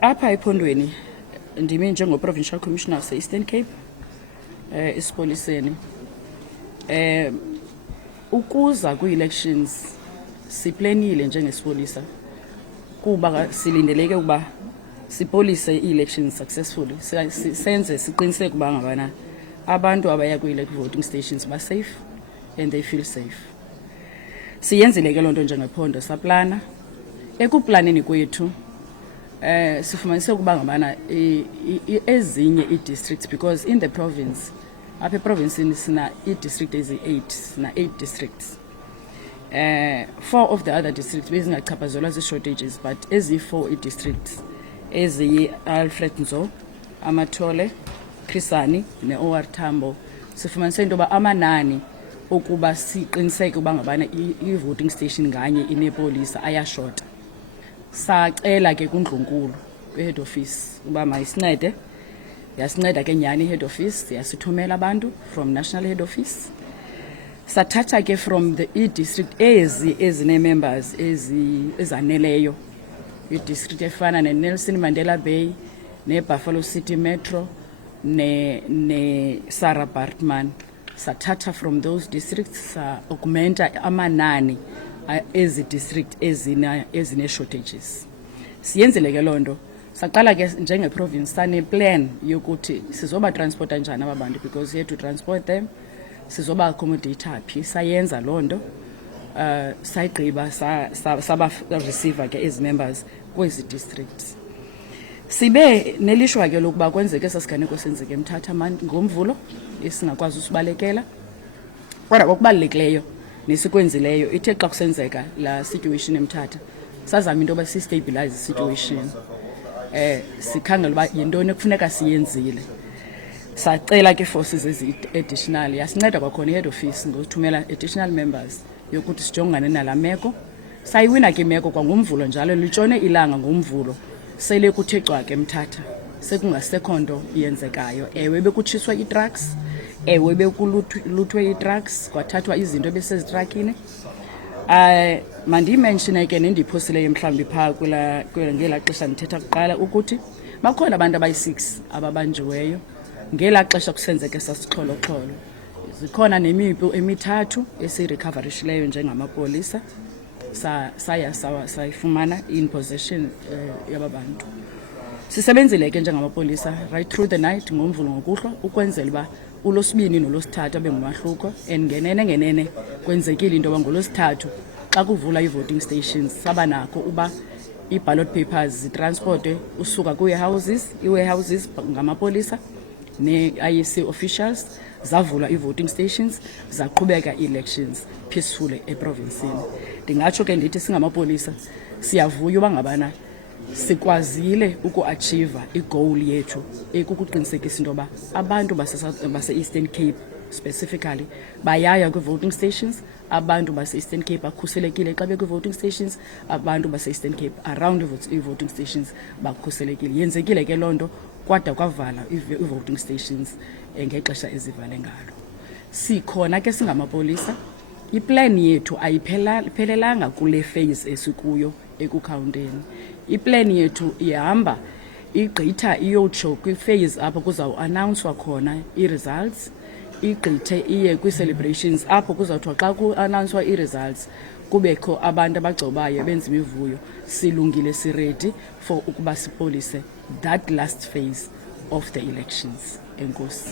Apha ephondweni ndimi njengo-Provincial Commissioner wase-Eastern Cape esipoliseni. Ukuza kwi-elections siplenile njengesipolisa kuba silindeleke ukuba sipolise i-elections successfully. Senze siqiniseke ukuba ngabana abantu abaya kwi-voting stations ba-safe and they feel safe. Siyenzile ke loo nto njengephondo saplana. Ekuplaneni kwethu sifumanise ukuba ngabana ezinye i-districts, because in the province apha eprovinsini sina i-district ezi-8, sina 8 districts. 4 of the other districts bezingachaphazelwa zii-shortages, but ezi-4 i-districts eziyi-Alfred Nzo, Amathole, Chris Hani ne-OR Tambo, sifumanise into yoba amanani okuba siqiniseke ukuba ngabana i-voting station nganye inepolisa ayashota. Sacela ke kuNdlunkulu kwi-head office uba mayisincede. Yasinceda ke nyani i-head office, yasithumela abantu from national head office. Sathatha ke from the district ezine-members ezaneleyo, i-district efana ne-Nelson Mandela Bay, ne-Buffalo City Metro, ne-Sarah Baartman. Sathatha from those districts sa-augmenta amanani ezi-district ezine-shortages. Siyenzile ke loo nto. Saqala ke njengeprovince sane-plan yokuthi sizobatransporta njani aba bantu, because we had to transport them. Sizoba-accommodate phi, sayenza loo nto. Sayigqiba saba-receiver ke ezi members kwezi districts. Sibe nelishwa ke lokuba kwenzeke sasiganeko senzeke eMthatha ngomvulo esingakwazi usibalekela. Kodwa okubalulekileyo nesikwenzileyo ithe xa kusenzeka la situation eMthatha sazama into yoba si-stabilize situation. Sikhangela uba yintoni ekufuneka siyenzile. Sacela ke forces ezi-additional, yasinceda kwakhona i-head office ngokuthumela additional members yokuthi sijongane nala meko. Sayiwina ke imeko kwangomvulo njalo, litshone ilanga ngomvulo sele kuthe cwaka eMthatha, sekungasekho nto yenzekayo. Ewe bekutshiswa ii-trucks, ewe bekuluthwe ii-trucks, kwathathwa izinto ebesezitrakini. Mandiyimenshine ke nendiyiphosileyo mhlawumbi phaa ngelaa xesha ndithetha kuqala ukuthi bakhona abantu abayi-6 ababanjiweyo ngelaa xesha kusenzeke sasixholo-xholo. Zikhona nemipu emithathu esiyirecoverishileyo njengamapolisa, sayifumana in possession yaba bantu. Sisebenzile ke njengamapolisa right through the night ngomvulo ngokuhlwa ukwenzela uba uLwesibini noLwesithathu abe ngumahluko, and ngenene kwenzekile into yoba ngoLwesithathu xa kuvula i-voting stations saba nako uba i-ballot papers zitransportwe usuka ii-warehouses ngamapolisa ne-IEC officials, zavula i-voting stations, zaqhubeka ii-elections peacefully eprovinsini. Ndingatsho ke ndithi singamapolisa siyavuya uba ngabana sikwazile ukuachieva igoal yethu ekukuqinisekisa into yoba abantu base-Eastern Cape specifically bayaya kwi-voting stations, abantu base-Eastern Cape bakhuselekile xa bekwi-voting stations, abantu base-Eastern Cape around i-voting stations bakhuselekile. Yenzekile ke loo nto kwada kwavala i-voting stations ngexesha ezivale ngalo. Sikhona ke singamapolisa. Iplan yethu ayiphelelanga kule phase esikuyo ekukhawunteni. Iplan yethu ihamba igqitha iyotsho kwi-phase apho kuzawuannouncwa khona ii-results, igqithe iye kwii-celebrations apho kuzawuthiwa xa ku-announcwa ii-results kubekho abantu abagcobayo benza imivuyo. Silungile, siredi for ukuba sipolise that last phase of the elections. Enkosi.